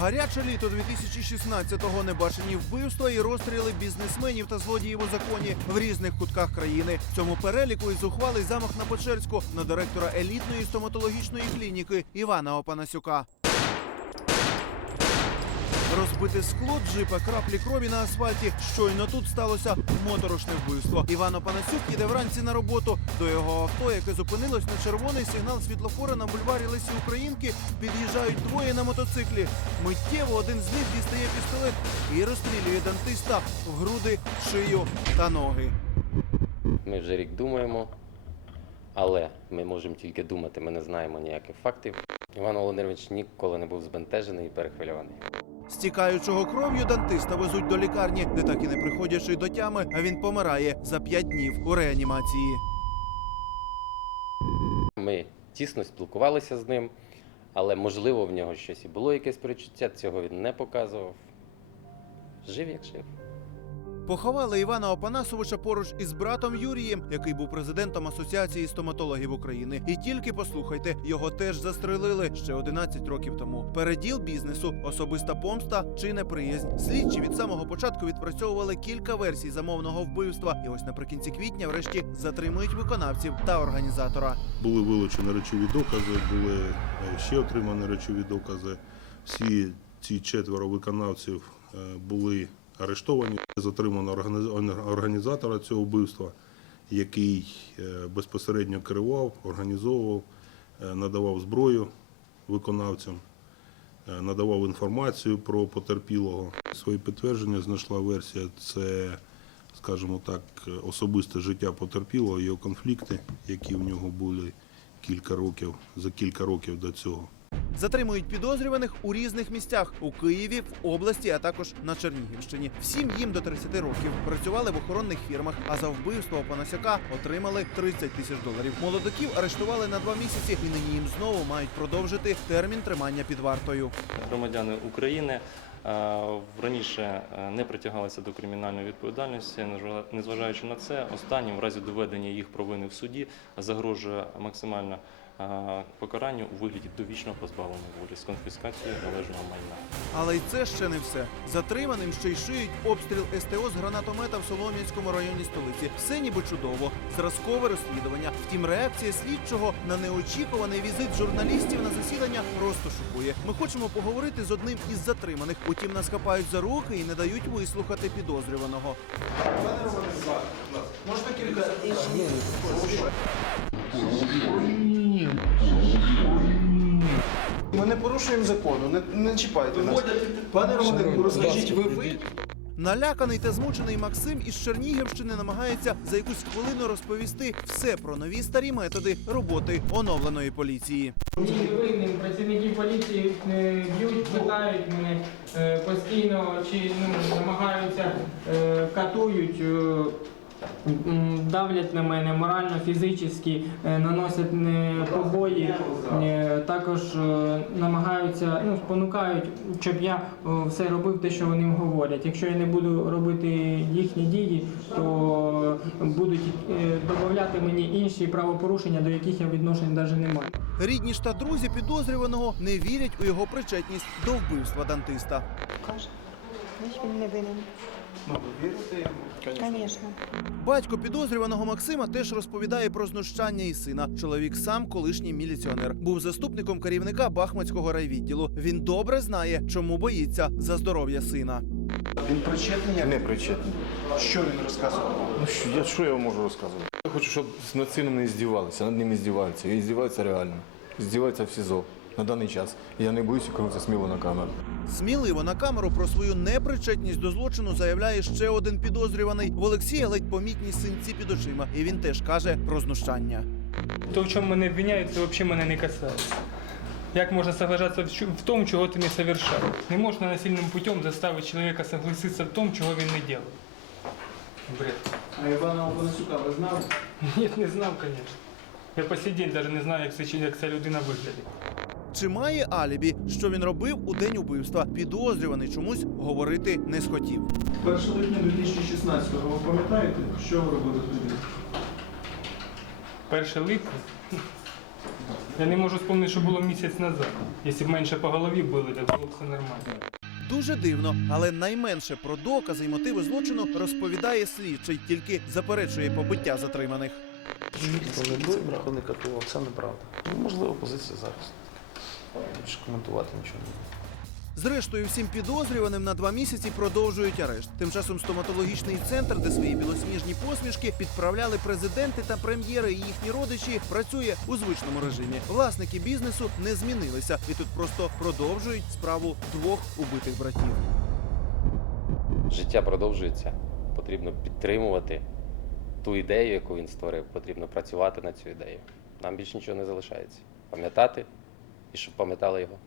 Гаряче літо 2016-го небачені вбивства і розстріли бізнесменів та злодіїв у законі в різних кутках країни. В цьому переліку і зухвалий замах на Печерську на директора елітної стоматологічної клініки Івана Опанасюка. Розбите скло джипа, краплі крові на асфальті. Щойно тут сталося моторошне вбивство. Іван Опанасюк їде вранці на роботу. До його авто, яке зупинилось на червоний сигнал світлофора на бульварі Лесі Українки, під'їжджають двоє на мотоциклі. Миттєво один з них дістає пістолет і розстрілює дантиста в груди, шию та ноги. Ми вже рік думаємо, але ми можемо тільки думати, ми не знаємо ніяких фактів. Іван Володимирович ніколи не був збентежений і перехвильований. Стікаючого кров'ю дантиста везуть до лікарні, де так і не приходячи до тями, а він помирає за п'ять днів у реанімації. Ми тісно спілкувалися з ним, але можливо в нього щось і було якесь перечуття, цього він не показував. Жив як жив. Поховали Івана Опанасовича поруч із братом Юрієм, який був президентом Асоціації стоматологів України. І тільки послухайте, його теж застрелили ще 11 років тому. Переділ бізнесу, особиста помста чи неприязнь. Слідчі від самого початку відпрацьовували кілька версій замовного вбивства. І ось наприкінці квітня, врешті, затримують виконавців та організатора. Були вилучені речові докази, були е, ще отримані речові докази. Всі ці четверо виконавців е, були арештовані. Затримано організ- організатора цього вбивства, який е, безпосередньо керував, організовував, е, надавав зброю виконавцям, е, надавав інформацію про потерпілого. Своє підтвердження знайшла версія це, скажімо так, особисте життя потерпілого, його конфлікти, які в нього були кілька років, за кілька років до цього. Затримують підозрюваних у різних місцях у Києві, в області, а також на Чернігівщині. Всім їм до 30 років працювали в охоронних фірмах, а за вбивство Панасяка отримали 30 тисяч доларів. Молодиків арештували на два місяці, і нині їм знову мають продовжити термін тримання під вартою. громадяни України е, раніше е, не притягалися до кримінальної відповідальності. Незважаючи на це, останнім в разі доведення їх провини в суді загрожує максимальне е, покарання у вигляді довічного позбавлення волі з конфіскацією належного майна. Але й це ще не все. Затриманим ще й шиють обстріл СТО з гранатомета в Солом'янському районі столиці. Все ніби чудово. Зразкове розслідування. Втім, реакція слідчого на неочікуваний візит журналістів на засідання просто шокує. Ми хочемо поговорити з одним із затриманих. Утім, нас хапають за руки і не дають вислухати підозрюваного. Можна кілька Ми не порушуємо закону, не, не чіпайте нас. Пане Романенко, розкажіть, ви ви? Наляканий та змучений Максим із Чернігівщини намагається за якусь хвилину розповісти все про нові старі методи роботи оновленої поліції. Винним працівники поліції е, б'ють, питають мене е, постійно чи ну, намагаються е, катують, е, давлять на мене морально, фізично, е, наносять не побої, е, також е, намагаються, ну, спонукають, щоб я е, все робив те, що вони говорять. Якщо я не буду робити їхні дії, то будуть е, додавати мені інші правопорушення, до яких я відношень навіть не маю. Рідні ж та друзі підозрюваного не вірять у його причетність до вбивства дантиста. Каже, він не винен. Ну, ви вірите йому? Звісно. Батько підозрюваного Максима теж розповідає про знущання і сина. Чоловік сам колишній міліціонер. Був заступником керівника Бахмацького райвідділу. Він добре знає, чому боїться за здоров'я сина. Він причетний? як? Не причетний. Що він розказував? Ну що я, що я вам можу розказувати? Я хочу, щоб над сином не здівалися, над ним здіваються. І здіваються реально. Здіваються в СІЗО на даний час. Я не боюся, коли це сміло на камеру. Сміливо на камеру про свою непричетність до злочину заявляє ще один підозрюваний в Олексія ледь помітні синці під очима. І він теж каже про знущання. То, в чому мене обвиняють, це взагалі мене не касається. Як можна соглашатися в тому, чого ти не совершав? Не можна насильним путем заставити чоловіка согласитися в тому, чого він не робив. Бред. А Івана Опанасюка ви знали? Ні, не знав, звісно. Я по сей день навіть не знаю, як, як ця людина виглядить. Чи має алібі, що він робив у день убивства? Підозрюваний чомусь говорити не схотів. 1 липня 2016-го, ви пам'ятаєте, що ви робили тоді? Перше липня. Я не можу спомнити, що було місяць назад. Якщо б менше по голові били, то було б все нормально. Дуже дивно, але найменше про докази і мотиви злочину розповідає слідчий, тільки заперечує побиття затриманих. Не бив, не катував, це неправда. Ну, можливо, позиція захисту. Більше коментувати нічого не буду. Зрештою, всім підозрюваним на два місяці продовжують арешт. Тим часом стоматологічний центр, де свої білосніжні посмішки підправляли президенти та прем'єри і їхні родичі, працює у звичному режимі. Власники бізнесу не змінилися і тут просто продовжують справу двох убитих братів. Життя продовжується. Потрібно підтримувати ту ідею, яку він створив. Потрібно працювати над цю ідею. Нам більше нічого не залишається. Пам'ятати і щоб пам'ятали його.